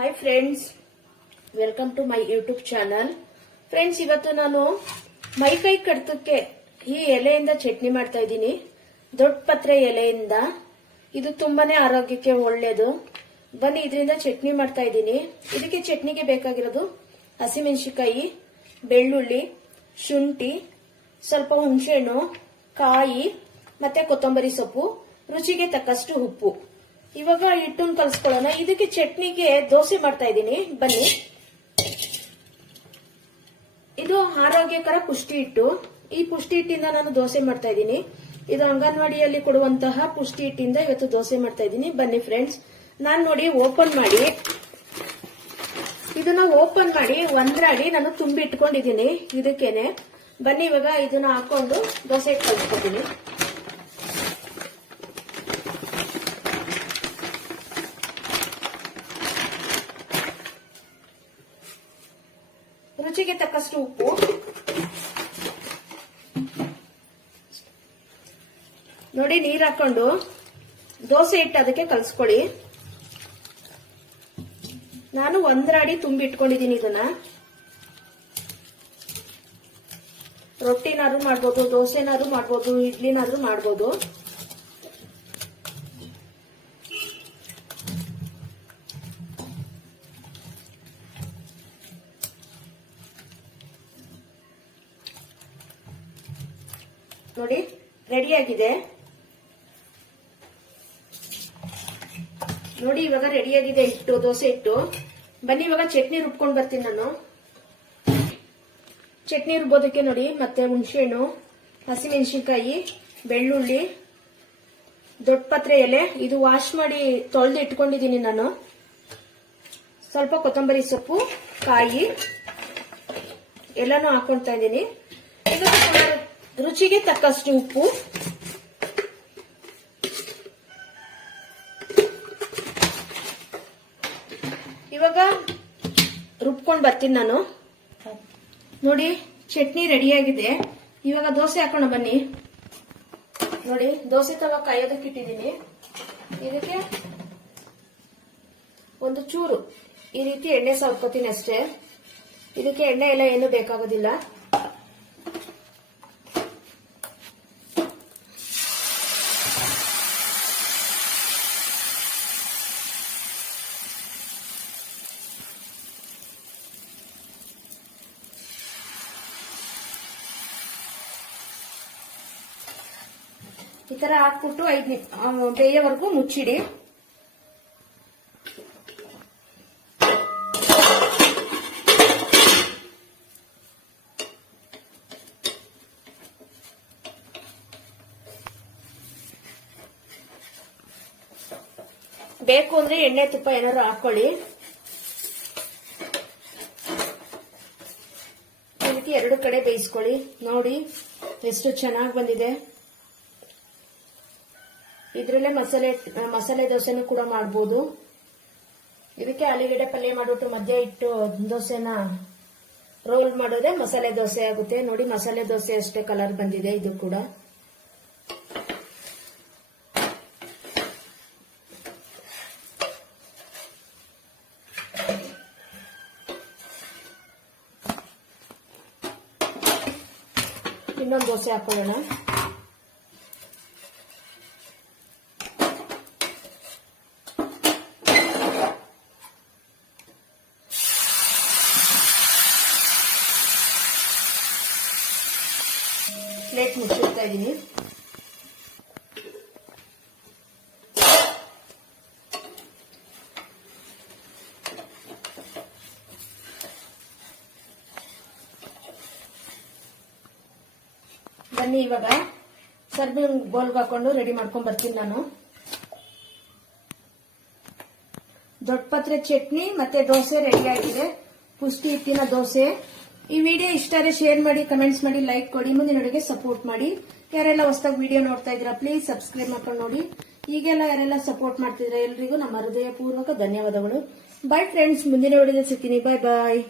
Hi friends welcome to my YouTube channel friends ಇವತ್ತು ನಾನು ಮೈ ಕೈ ಕಡ್ತಕ್ಕೆ ಈ ಎಲೆಯಿಂದ ಚಟ್ನಿ ಮಾಡ್ತಾ ಇದ್ದೀನಿ. ದೊಡ್ಡ ಪತ್ರೆ ಎಲೆಯಿಂದ. ಇದು ತುಂಬಾನೇ ಆರೋಗ್ಯಕ್ಕೆ ಒಳ್ಳೇದು. ಬನ್ನಿ, ಇದರಿಂದ ಚಟ್ನಿ ಮಾಡ್ತಾ ಇದ್ದೀನಿ. ಇದಕ್ಕೆ ಚಟ್ನಿಗೆ ಬೇಕಾಗಿರೋದು ಹಸಿಮೆಣಸಿಕಾಯಿ ಬೆಳ್ಳುಳ್ಳಿ, ಶುಂಠಿ, ಸ್ವಲ್ಪ ಹುಣಸೆಹಣ್ಣು, ಕಾಯಿ, ಮತ್ತೆ ಕೊತ್ತಂಬರಿ ಸೊಪ್ಪು, ರುಚಿಗೆ ತಕ್ಕಷ್ಟು ಉಪ್ಪು. ಇವಾಗ ಹಿಟ್ಟನ್ನು ಕಲ್ಸ್ಕೊಳ್ಳೋಣ. ಇದಕ್ಕೆ ಚಟ್ನಿಗೆ ದೋಸೆ ಮಾಡ್ತಾ ಇದ್ದೀನಿ. ಬನ್ನಿ. ಇದು ಆರೋಗ್ಯಕರ ಪುಷ್ಟಿ ಹಿಟ್ಟು. ಈ ಪುಷ್ಟಿ ಹಿಟ್ಟಿಂದ ನಾನು ದೋಸೆ ಮಾಡ್ತಾ ಇದ್ದೀನಿ. ಇದು ಅಂಗನವಾಡಿಯಲ್ಲಿ ಕೊಡುವಂತಹ ಪುಷ್ಟಿ ಹಿಟ್ಟಿಂದ ಇವತ್ತು ದೋಸೆ ಮಾಡ್ತಾ ಇದ್ದೀನಿ. ಬನ್ನಿ ಫ್ರೆಂಡ್ಸ್ ನಾನು ನೋಡಿ ಓಪನ್ ಮಾಡಿ. ಇದನ್ನ ಓಪನ್ ಮಾಡಿ ಒಂದ್ರಾಡಿ ನಾನು ತುಂಬಿ ಇಟ್ಕೊಂಡಿದ್ದೀನಿ ಇದಕ್ಕೇನೆ. ಬನ್ನಿ ಇವಾಗ ಇದನ್ನ ಹಾಕೊಂಡು ದೋಸೆ ಕಲ್ಸ್ಕೊತೀನಿ ರುಚಿಗೆ ತಕ್ಕಷ್ಟು ಉಪ್ಪು. ನೋಡಿ, ನೀರ್ ಹಾಕೊಂಡು ದೋಸೆ ಇಟ್ಟು ಅದಕ್ಕೆ ಕಲ್ಸ್ಕೊಳ್ಳಿ. ನಾನು ಒಂದ್ರಾಡಿ ತುಂಬಿ ಇಟ್ಕೊಂಡಿದ್ದೀನಿ ಇದನ್ನ. ರೊಟ್ಟಿನಾದ್ರೂ ಮಾಡ್ಬೋದು, ದೋಸೆನಾದ್ರೂ ಮಾಡ್ಬೋದು, ಇಡ್ಲಿನಾದ್ರೂ ಮಾಡ್ಬೋದು. ನೋಡಿ ರೆಡಿಯಾಗಿದೆ ನೋಡಿ, ಇವಾಗ ರೆಡಿಯಾಗಿದೆ ಹಿಟ್ಟು, ದೋಸೆ ಹಿಟ್ಟು. ಬನ್ನಿ, ಇವಾಗ ಚಟ್ನಿ ರುಬ್ಕೊಂಡು ಬರ್ತೀನಿ ನಾನು. ಚಟ್ನಿ ರುಬ್ಬೋದಕ್ಕೆ ನೋಡಿ, ಮತ್ತೆ ಹುಣಸೆಹಣ್ಣು, ಹಸಿಮೆಣಸಿನ್ಕಾಯಿ, ಬೆಳ್ಳುಳ್ಳಿ ದೊಡ್ಡ ಪತ್ರೆ ಎಲೆ. ಇದು ವಾಶ್ ಮಾಡಿ ತೊಳೆದು ಇಟ್ಕೊಂಡಿದ್ದೀನಿ ನಾನು. ಸ್ವಲ್ಪ ಕೊತ್ತಂಬರಿ ಸೊಪ್ಪು, ಕಾಯಿ, ಎಲ್ಲಾನು ಹಾಕೊಳ್ತಾ ಇದ್ದೀನಿ. ರುಚಿಗೆ ತಕ್ಕಷ್ಟು ಉಪ್ಪು. ಇವಾಗ ರುಬ್ಕೊಂಡು ಬರ್ತೀನಿ ನಾನು. ನೋಡಿ, ಚಟ್ನಿ ರೆಡಿಯಾಗಿದೆ ಇವಾಗ ದೋಸೆ ಹಾಕೋಣ ಬನ್ನಿ. ನೋಡಿ, ದೋಸೆ ತವ ಕಾಯೋದಕ್ಕೆ ಇಟ್ಟಿದ್ದೀನಿ. ಇದಕ್ಕೆ ಒಂದು ಚೂರು ಈ ರೀತಿ ಎಣ್ಣೆ ಸಾಕೋತೀನಿ ಅಷ್ಟೇ. ಇದಕ್ಕೆ ಎಣ್ಣೆ ಎಲ್ಲ ಏನು ಬೇಕಾಗೋದಿಲ್ಲ. ಈ ತರ ಹಾಕ್ಬಿಟ್ಟು ಐದ್ ಬೇಯವರೆಗೂ ಬೇಯೋವರೆಗೂ ಮುಚ್ಚಿಡಿ. ಬೇಕು ಅಂದ್ರೆ ಎಣ್ಣೆ ತುಪ್ಪ ಏನಾದ್ರು ಹಾಕೊಳ್ಳಿ. ಎರಡು ಕಡೆ ಬೇಯಿಸ್ಕೊಳ್ಳಿ. ನೋಡಿ, ಎಷ್ಟು ಚೆನ್ನಾಗಿ ಬಂದಿದೆ. ಇದ್ರಲ್ಲೇ ಮಸಾಲೆ ಮಸಾಲೆ ದೋಸೆನೂ ಕೂಡ ಮಾಡ್ಬೋದು. ಇದಕ್ಕೆ ಆಲೂಗಡ್ಡೆ ಪಲ್ಯ ಮಾಡಿಬಿಟ್ಟು ಮಧ್ಯ ಇಟ್ಟು ದೋಸೆನ ರೋಲ್ ಮಾಡಿದ್ರೆ ಮಸಾಲೆ ದೋಸೆ ಆಗುತ್ತೆ. ನೋಡಿ, ಮಸಾಲೆ ದೋಸೆ ಅಷ್ಟೇ ಕಲರ್ ಬಂದಿದೆ ಇದು ಕೂಡ. ಇನ್ನೊಂದು ದೋಸೆ ಹಾಕೊಳ್ಳೋಣ. ಪ್ಲೇಟ್ ಮುಚ್ಚಿಡ್ತಾ ಇದ್ದೀನಿ ಬನ್ನಿ ಇವಾಗ ಸರ್ವಿಂಗ್ ಬೌಲ್ಗೆ ಹಾಕೊಂಡು ರೆಡಿ ಮಾಡ್ಕೊಂಡ್ ಬರ್ತೀನಿ ನಾನು. ದೊಡ್ಡ ಪತ್ರೆ ಚಟ್ನಿ ಮತ್ತೆ ದೋಸೆ ರೆಡಿ ಆಗಿದೆ. ಪುಷ್ಟಿ ಹಿಟ್ಟಿನ ದೋಸೆ. ಈ ವಿಡಿಯೋ ಇಷ್ಟ ಶೇರ್ ಮಾಡಿ ಕಮೆಂಟ್ಸ್ ಮಾಡಿ ಲೈಕ್ ಕೊಡಿ, ಮುಂದಿನ ಅಡುಗೆ ಸಪೋರ್ಟ್ ಮಾಡಿ. ಯಾರೆಲ್ಲ ಹೊಸದಾಗಿ ವಿಡಿಯೋ ನೋಡ್ತಾ ಇದ್ರ ಪ್ಲೀಸ್ ಸಬ್ಸ್ಕ್ರೈಬ್ ಮಾಡ್ಕೊಂಡು ನೋಡಿ. ಈಗೆಲ್ಲ ಯಾರೆಲ್ಲ ಸಪೋರ್ಟ್ ಮಾಡ್ತಿದ್ರೆ ಎಲ್ರಿಗೂ ನಮ್ಮ ಹೃದಯಪೂರ್ವಕ ಧನ್ಯವಾದಗಳು. ಬಾಯ್ ಫ್ರೆಂಡ್ಸ್ ಮುಂದಿನ ವಿಡಿಯೋದಲ್ಲಿ ಸಿಗ್ತೀನಿ. ಬಾಯ್ ಬಾಯ್